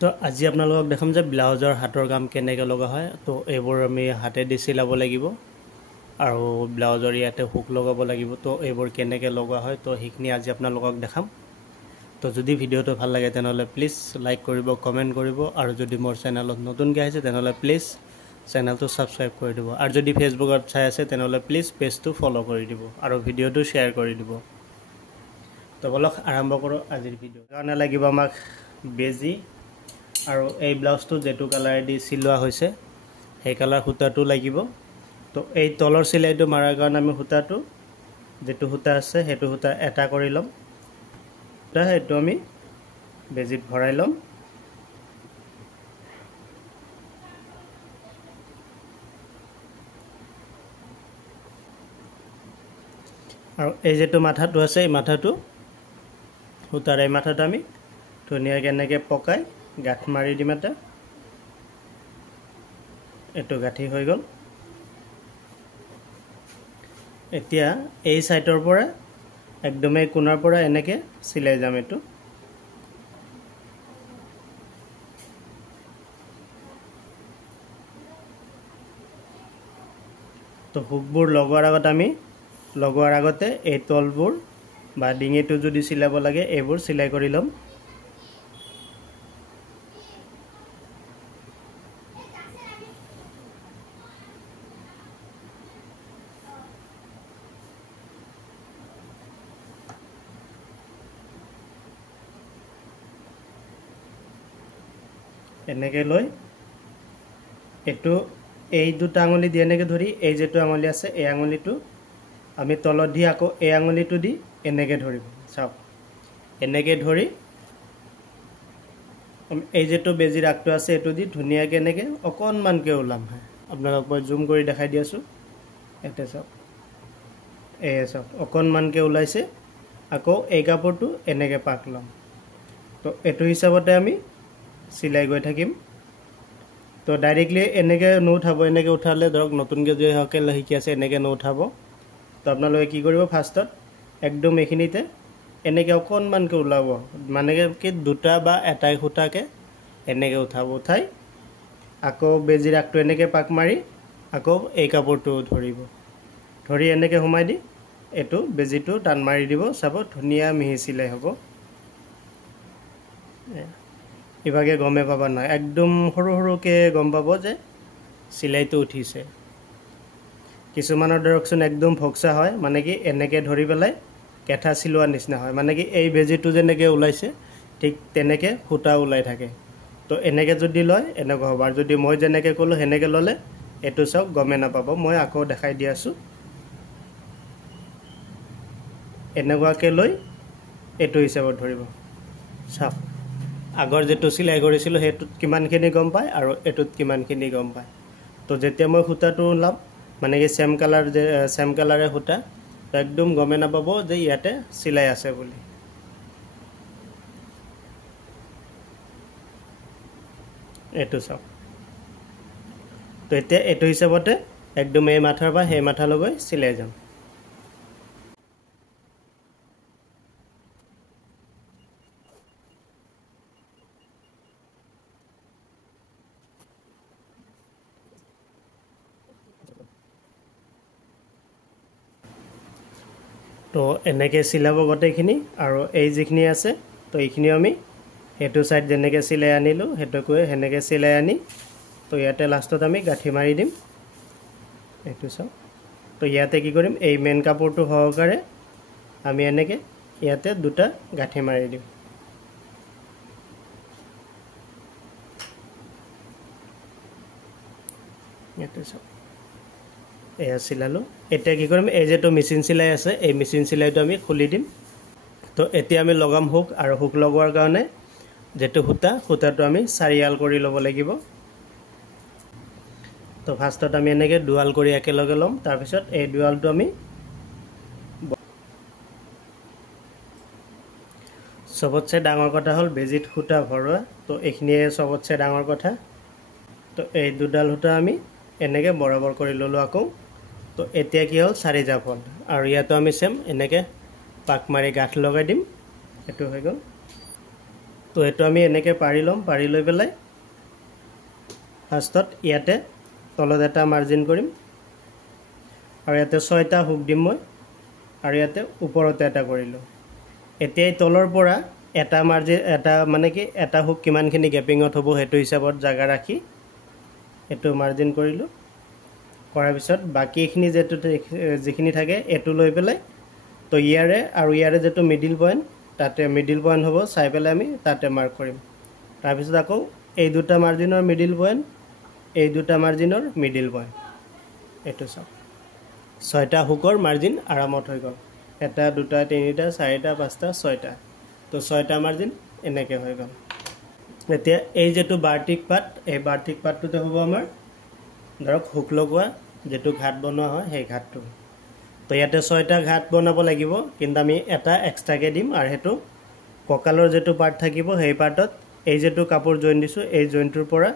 তো আজি আপোনালোকক দেখাম যে ব্লাউজৰ হাতৰ কাম কেনেকৈ লগা হয়। তো এইবোৰ আমি হাতেদি চিলাব লাগিব আৰু ব্লাউজৰ ইয়াতে হুক লগাব লাগিব। তো এইবোৰ কেনেকৈ লগোৱা হয় তো সেইখিনি আজি আপোনালোকক দেখাম। তো যদি ভিডিঅ'টো ভাল লাগে তেনেহ'লে প্লিজ লাইক কৰিব, কমেণ্ট কৰিব, আৰু যদি মোৰ চেনেলত নতুনকৈ আহিছে তেনেহ'লে প্লিজ চেনেলটো ছাবস্ক্ৰাইব কৰি দিব, আৰু যদি ফেচবুকত চাই আছে তেনেহ'লে প্লিজ পেজটো ফ'ল' কৰি দিব আৰু ভিডিঅ'টো শ্বেয়াৰ কৰি দিব। তো বলক আৰম্ভ কৰোঁ আজিৰ ভিডিঅ'। কাৰণে লাগিব আমাক বেজি আৰু এই ব্লাউজটো যেটো কালাৰেদি চিলোৱা হৈছে সেই কালাৰ সূতাটো লাগিব। তো এই তলৰ চিলাইটো মাৰাৰ কাৰণে আমি সূতাটো যেটো সূতা আছে সেইটো সূতা এটা কৰি ল'ম। সেইটো আমি বেজিত ভৰাই ল'ম। আৰু এই যেটো মাথাটো আছে এই মাথাটো সূতাৰ এই মাথাটো আমি ধুনীয়াকৈ এনেকৈ পকাই গাঁঠ মাৰি দিম। এইটো গাঁঠি হৈ গ'ল। এতিয়া এই সাইডৰ পৰা একদমেই কোণাৰ পৰা এনেকৈ চিলাই যাম। এইটো তো হুকবোৰ লগোৱাৰ আগতে এই তলবোৰ বা ডিঙিটো যদি চিলাব লাগে এইবোৰ চিলাই কৰি ল'ম। এনেকৈ লৈ এইটো এই দুটা আঙুলি দি এনেকৈ ধৰি এই যেটো আঙুলি আছে এই আঙুলিটো আমি তলত দি আকৌ এই আঙুলিটো দি এনেকৈ ধৰিব। চাওক এনেকৈ ধৰি এই যেটো বেজিৰ আগটো আছে এইটো দি ধুনীয়াকৈ এনেকৈ অকণমানকৈ ওলাম। আপোনালোকক মই জুম কৰি দেখাই দি আছোঁ। এতিয়া চাওক চাওক অকণমানকৈ ওলাইছে। আকৌ এই কাপোৰটো এনেকৈ পাক ল'ম। তো এইটো হিচাপতে আমি চিলাই গৈ থাকিম। তো ডাইৰেক্টলি এনেকৈ নুঠাব। এনেকৈ উঠালে ধৰক নতুনকৈ যিসকলে শিকি আছে এনেকৈ নুঠাব। তো আপোনালোকে কি কৰিব, ফাৰ্ষ্টত একদম এইখিনিতে এনেকৈ অকণমানকৈ ওলাব, মানে কি দুটা বা এটাই সূতাকৈ এনেকৈ উঠাব। উঠাই আকৌ বেজিৰ আগটো এনেকৈ পাক মাৰি আকৌ এই কাপোৰটো ধৰিব। ধৰি এনেকৈ সোমাই দি এইটো বেজিটো টান মাৰি দিব। চাব ধুনীয়া মিহি চিলাই হ'ব। ইভাগে গমে পাবা নহয়, একদম সৰু সৰুকৈ গম পাব যে চিলাইটো উঠিছে। কিছুমানৰ ধৰকচোন একদম ভকচা হয়, মানে কি এনেকৈ ধৰি পেলাই কেঁথা চিলোৱাৰ নিচিনা হয়, মানে কি এই বেজিটো যেনেকৈ ওলাইছে ঠিক তেনেকৈ সূতা ওলাই থাকে। তো এনেকৈ যদি লয় এনেকুৱা হ'ব। আৰু যদি মই যেনেকৈ ক'লোঁ সেনেকৈ ল'লে এইটো চাওক গমে নাপাব। মই আকৌ দেখাই দি আছোঁ। এনেকুৱাকৈ লৈ এইটো হিচাপত ধৰিব। চাওক আগৰ যেটো চিলাই কৰিছিলোঁ সেইটোত কিমানখিনি গম পায় আৰু এইটোত কিমানখিনি গম পায়। তো যেতিয়া মই সূতাটো ওলাম, মানে কি চেম কালাৰে সূতা, তো একদম গমে নাপাব যে ইয়াতে চিলাই আছে বুলি। এইটো চাওক। তো এতিয়া এইটো হিচাপতে একদম এই মাথাৰ পৰা সেই মাথালৈকে চিলাই যাম। তো এনেকৈ চিলাব গোটেইখিনি। আৰু এই যিখিনি আছে তো এইখিনি আমি সেইটো ছাইড যেনেকৈ চিলাই আনিলোঁ সেইটোকৈ সেনেকৈ চিলাই আনি তো ইয়াতে লাষ্টত আমি গাঁঠি মাৰি দিম। এইটো চাওক। তো ইয়াতে কি কৰিম, এই মেইন কাপোৰটো সহকাৰে আমি এনেকৈ ইয়াতে দুটা গাঁঠি মাৰি দিম। ইয়াতে চাওক এয়া চিলালোঁ। এতিয়া কি কৰিম, এই যেটো মেচিন চিলাই আছে এই মেচিন চিলাইটো আমি খুলি দিম। তো এতিয়া আমি লগাম হুক, আৰু হুক লগোৱাৰ কাৰণে যেটো সূতাটো আমি 4 আল কৰি ল'ব লাগিব। তো ফাৰ্ষ্টত আমি এনেকৈ 2 আল কৰি একেলগে ল'ম। তাৰপিছত এই 2 আলটো আমি চবতছে ডাঙৰ কথা হ'ল বেজিত সূতা ভৰোৱা। তো এইখিনিয়ে চবতছে ডাঙৰ কথা। তো এই 2ডাল সূতা আমি এনেকৈ বৰাবৰ কৰি ল'লোঁ আকৌ। তো এতিয়া কি হ'ল 4 জাপ হ'ল। আৰু ইয়াতো আমি চেম এনেকৈ পাক মাৰি গাঁঠ লগাই দিম। এইটো হৈ গ'ল। তো এইটো আমি এনেকৈ পাৰি ল'ম পাৰি লৈ পেলাই ফাৰ্ষ্টত ইয়াতে তলত এটা মাৰ্জিন কৰিম আৰু ইয়াতে 6টা হুক দিম মই আৰু ইয়াতে ওপৰতে এটা কৰিলোঁ এতিয়া এই তলৰ পৰা এটা মাৰ্জিন এটা মানে কি এটা হুক কিমানখিনি গেপিঙত হ'ব সেইটো হিচাপত জাগা ৰাখি এইটো মাৰ্জিন কৰিলোঁ কৰাৰ পিছত বাকীখিনি যিখিনি থাকে এইটো লৈ পেলাই তো ইয়াৰে আৰু ইয়াৰে যেটো মিডিল পইণ্ট তাতে মিডিল পইণ্ট হ'ব চাই পেলাই আমি তাতে মাৰ্ক কৰিম তাৰপিছত আকৌ এই দুটা মাৰ্জিনৰ মিডিল পইণ্ট এই দুটা মাৰ্জিনৰ মিডিল পইণ্ট এইটো চাওক 6টা হুকৰ মাৰ্জিন আৰামত হৈ গ'ল 1 2 3 4 5 6টা তো 6টা মাৰ্জিন এনেকৈ হৈ গ'ল এতিয়া এই যেটো বাৰ্টিক পাৰ্ট এই বাৰ্টিক পাৰ্টটোতে হ'ব আমাৰ ধৰক হুক লগোৱা যেটো ঘাট বনোৱা হয় সেই ঘাটটো তো ইয়াতে 6টা ঘাট বনাব লাগিব কিন্তু আমি এটা এক্সট্ৰাকে দিম আৰু হেতু ককালৰ যেটো পাৰ্ট থাকিব সেই পাৰ্টত এই যেটো কাপোৰ জইন দিছো এই জইনটোৰ পৰা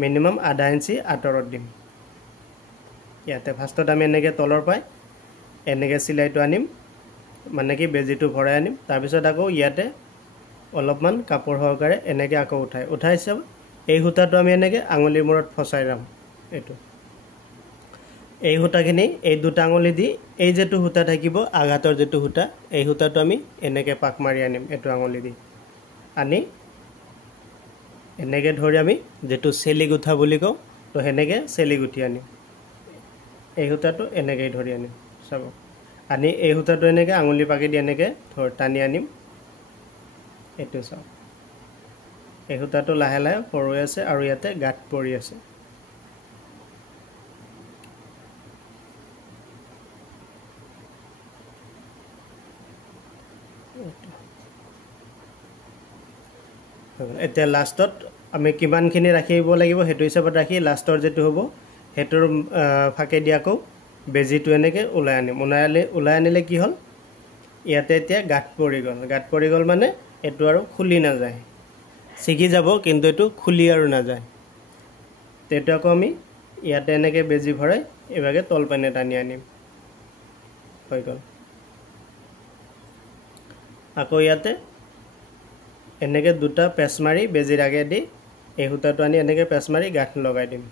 মিনিমাম আধা ইঞ্চি আঁতৰত দিম ইয়াতে ফাৰ্ষ্টত আমি এনেকৈ তলৰ পাই এনেকৈ চিলাইটো আনিম মানে কি বেজিটো ভৰাই আনিম তাৰপিছত আকৌ ইয়াতে অলপমান কাপোৰ সহকাৰে এনেকৈ আকৌ উঠাই চাব এই হুতাটো আমি এনেকৈ আঙুলিৰ মূৰত ফসাই ৰাম এইটো এই হুতাখিনি এই দুটা আঙুলি দি এই যেটো হুতা থাকিব আঘাতৰ যেটো হুতা এই হুতাটো আমি এনেকৈ পাক মাৰি আনিম এইটো আঙুলি দি আনি এনেকৈ ধৰি আমি যেটো চেলি গুঠা বুলি কওঁ তো হেনেকৈ চেলি গুঠি আনিম এই হুতাটো এনেকৈ ধৰি আনিম চাব আনি এই হুতাটো এনেকৈ আঙুলি পাকি দি এনেকৈ টানি আনিম এইটো চাওক এই হুতাটো লাহে লাহে সৰু আছে আৰু ইয়াতে গাঁত পৰি আছে এতিয়া লাষ্টত আমি কিমানখিনি ৰাখিব লাগিব হেতু হিচাপত ৰাখি লাষ্টৰ যেটো হ'ব হেতুৰ ফাকে দি আকৌ বেজিটো এনেকৈ ওলাই আনিম ওলাই আনিলে কি হ'ল ইয়াতে এতিয়া গাঁত পৰি গ'ল মানে এটো আৰু খুলি না যায় ছিগি যাব কিন্তু এটো খুলি আৰু না যায় তেটো আকৌ আমি ইয়াতে এনেকৈ বেজি ভৰাই এবাগে তল পানে টানি আনিম হৈ গ'ল আকৌ ইয়াতে এনেকৈ দুটা পেচ মাৰি বেজিৰ আগে দি এই হুতাটো আনি এনেকৈ পেচ মাৰি গাঁঠ লগাই দিম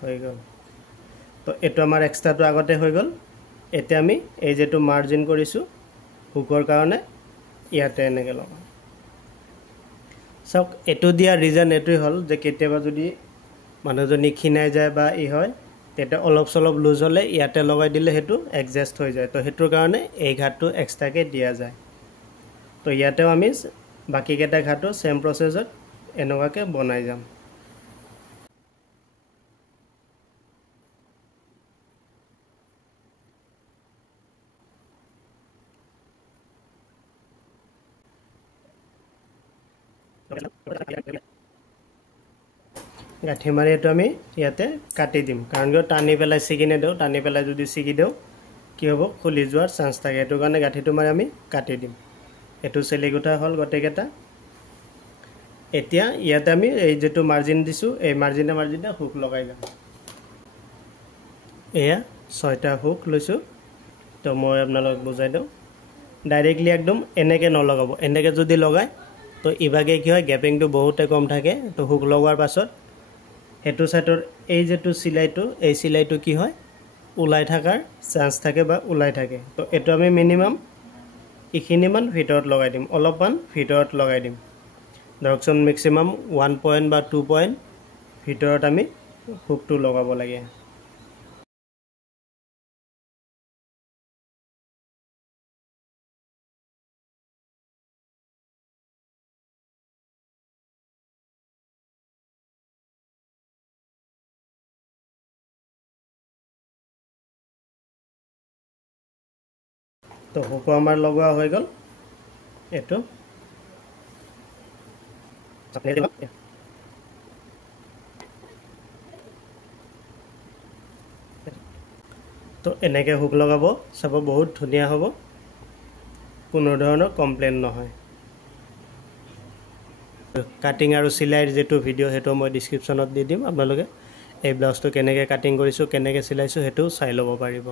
হৈ গ'ল তো এটো আমাৰ এক্সট্ৰাটো আগতে হৈ গ'ল এতিয়া আমি এই যেটো মাৰ্জিন কৰিছো হুকৰ কাৰণে ইয়াতে এনেকৈ লগাম সক এটো দিয়া ৰিজন এটোই হল যে কেতিয়াবা যদি মানুহজনী খিনাই যায় বা ই হয় তেটা অলপ সলপ লুজ হলে ইয়াতে লগাই দিলে হেতু এডজাস্ট হৈ যায় তো হেতুৰ কাৰণে এই ঘাটটো এক্সট্ৰাকে দিয়া যায় তো ইয়াতেও আমি বাকি কেটা ঘাটটো সেম প্ৰসেছত এনেকুৱাকে বনাই যাম গাঁঠি মাৰি এটো আমি ইয়াতে কাটি দিম কাৰণ কিয় টানি পেলাই ছিগিনে দেও টানি পেলাই যদি ছিগি দেও কি হ'ব খুলি যোৱাৰ চান্স থাকে এটো কাৰণে গাঁঠিটো মাৰি আমি কাটি দিম এটো চেলি গুঠা হল গটেকেটা এতিয়া ইয়াতে আমি এই যেটো মাৰ্জিন দিছো এই মাৰ্জিনে হুক লগাই যাম এয়া 6টা হুক লৈছো তো মই আপোনালোক বুজাই দেও ডাইৰেক্টলি একদম এনেকে নলগাব এনেকে যদি লগায় তো ইভাগে কি হয় গ্যাপিংটো বহুতে কম থাকে তো হুক লগোৱাৰ পাছত হেতু সাইডৰ এই যেটো সিলাইটো এই সিলাইটো কি হয় উলাই থাকাৰ চান্স থাকে বা উলাই থাকে তো এটো আমি মিনিমাম ইখিনিমান ভিতৰত লগাই দিম অলপমান ভিতৰত লগাই দিম ধৰকচোন ম্যাক্সিমাম 1 পইণ্ট বা 2 পইণ্ট ভিতৰত আমি হুকটো লগাব লাগে তো হুক আমাৰ লগোৱা হৈ গল এটো তো এনেকে হুক লগাব সব বহুত ধুনিয়া হ'ব কোনো ধৰণৰ কমপ্লেইন নহয় কাটিং আৰু সিলাইৰ যেটো ভিডিও হেটো মই ডেসক্ৰিপচনত দি দিম আপোনালোকে এই ব্লাউজটো কেনেকৈ কাটিং কৰিছো কেনেকৈ সিলাইছো হেটো চাই ল'ব পাৰিব